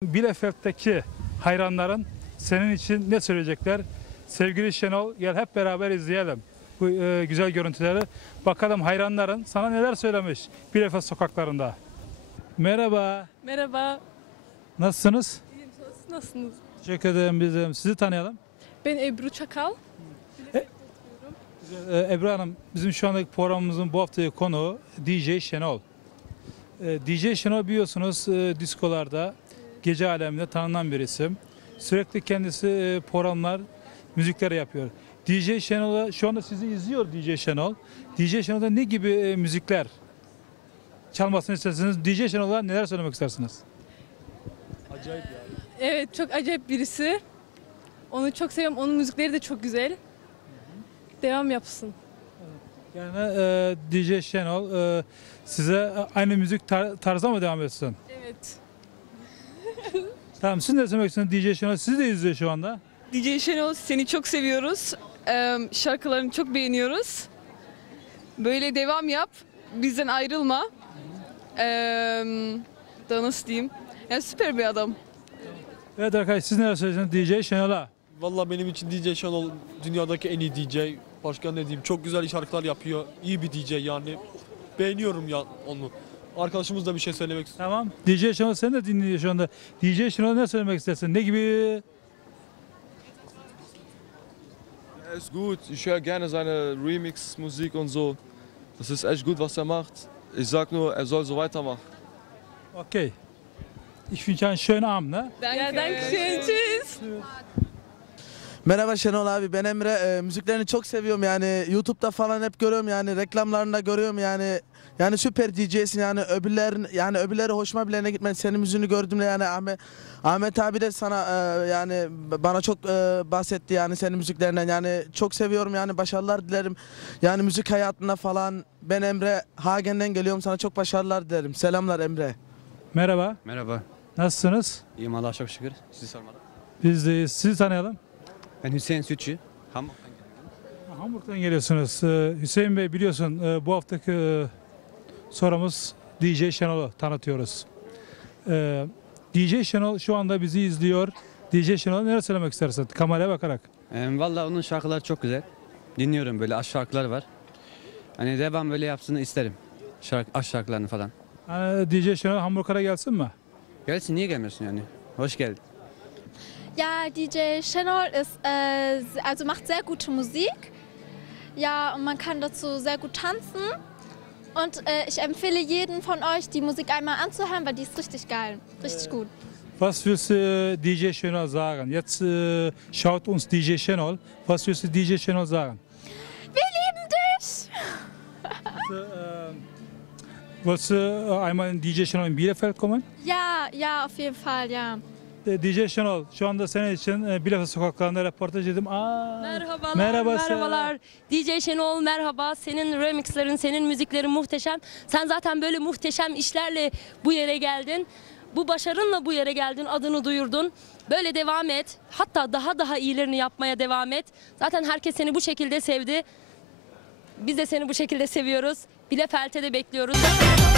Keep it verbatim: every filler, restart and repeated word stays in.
Bakalım Bielefeld'deki hayranların senin için ne söyleyecekler? Sevgili Şenol, gel hep beraber izleyelim bu e, güzel görüntüleri. Bakalım hayranların sana neler söylemiş Bielefeld sokaklarında. Merhaba. Merhaba. Nasılsınız? İyiyim, siz nasılsınız? Teşekkür ederim. Biz de sizi tanıyalım. Ben Ebru Çakal. E, e, Ebru Hanım, bizim şu andaki programımızın bu haftaki konuğu D J Şenol. E, D J Şenol biliyorsunuz e, diskolarda, gece aleminde tanınan bir isim. Sürekli kendisi e, programlar, müzikler yapıyor. D J Şenol'a şu anda sizi izliyor D J Şenol. D J Şenol'da ne gibi e, müzikler çalmasını istersiniz? D J Şenol'a neler söylemek istersiniz? Acayip yani. Evet, çok acayip birisi. Onu çok seviyorum. Onun müzikleri de çok güzel. Devam yapsın. Yani e, D J Şenol e, size aynı müzik tar tarzda mı devam etsin? Evet. Tamam, siz ne söylemek istiyorsunuz D J Şenol? Sizi de izliyor şu anda. D J Şenol, seni çok seviyoruz. Ee, şarkılarını çok beğeniyoruz. Böyle devam yap. Bizden ayrılma. Ee, daha nasıl diyeyim? Yani süper bir adam. Evet arkadaşlar, siz neler söyleyeceksiniz D J Şenol'a? Vallahi benim için D J Şenol dünyadaki en iyi D J. Başka ne diyeyim? Çok güzel şarkılar yapıyor. İyi bir D J yani. Beğeniyorum ya onu. Arkadaşımız da bir şey söylemek istiyor. Tamam. D J Şenol sen de dinliyor şu anda. D J Şenol'a ne söylemek istersin? Ne gibi? Er ist gut, ich höre gerne seine Remix-Musik und so. Das ist echt gut, was er macht. Ich sag nur, er soll so weitermachen. Okay. Ich wünsche einen schönen Abend. Ne? Ja, danke schön. Tschüss. Merhaba Şenol abi, ben Emre. Ee, müziklerini çok seviyorum yani, YouTube'da falan hep görüyorum yani, reklamlarında görüyorum yani. Yani süper D J'sin yani, öbürlerin yani öbürleri hoşuma bile ne gitmedi. Senin müziğini gördüğümde yani Ahmet Ahmet abi de sana e, yani bana çok e, bahsetti yani senin müziklerinden. Yani çok seviyorum yani, başarılar dilerim. Yani müzik hayatında falan. Ben Emre Hagen'den geliyorum, sana çok başarılar dilerim. Selamlar Emre. Merhaba. Merhaba. Nasılsınız? İyiyim Allah'a çok şükür. Sizi sormalı. Biz de sizi tanıyalım. Ben Hüseyin Sütçü. Hamburg'dan geliyorum. Hamburg'dan geliyorsunuz. Ee, Hüseyin Bey, biliyorsun e, bu haftaki e, sorumuz D J Şenol'u tanıtıyoruz. Ee, D J Şenol şu anda bizi izliyor. D J Şenol'a neler söylemek istersin kameraya bakarak? Ee, Valla onun şarkıları çok güzel. Dinliyorum, böyle aşk şarkılar var. Hani devam böyle yapsını isterim. Şarkı, aşk şarkılarını falan. Yani D J Şenol Hamburg'a gelsin mi? Gelsin, niye gelmiyorsun yani? Hoş geldin. Ja, D J Şenol ist, äh, also macht sehr gute Musik. Ja, und man kann dazu sehr gut tanzen. Und äh, ich empfehle jeden von euch, die Musik einmal anzuhören, weil die ist richtig geil, richtig gut. Was willst du D J Şenol sagen? Jetzt äh, schaut uns D J Şenol. Was willst du D J Şenol sagen? Wir lieben dich! Willst du einmal in D J Şenol in Bielefeld kommen? Ja, ja, auf jeden Fall, ja. D J Şenol, şu anda senin için e, Bielefeld sokaklarında röportaj edeyim. Aa, Merhabalar, merhaba, merhabalar. D J Şenol merhaba. Senin remixlerin, senin müziklerin muhteşem. Sen zaten böyle muhteşem işlerle bu yere geldin. Bu başarınla bu yere geldin, adını duyurdun. Böyle devam et. Hatta daha daha iyilerini yapmaya devam et. Zaten herkes seni bu şekilde sevdi. Biz de seni bu şekilde seviyoruz. Bielefeld'e de bekliyoruz.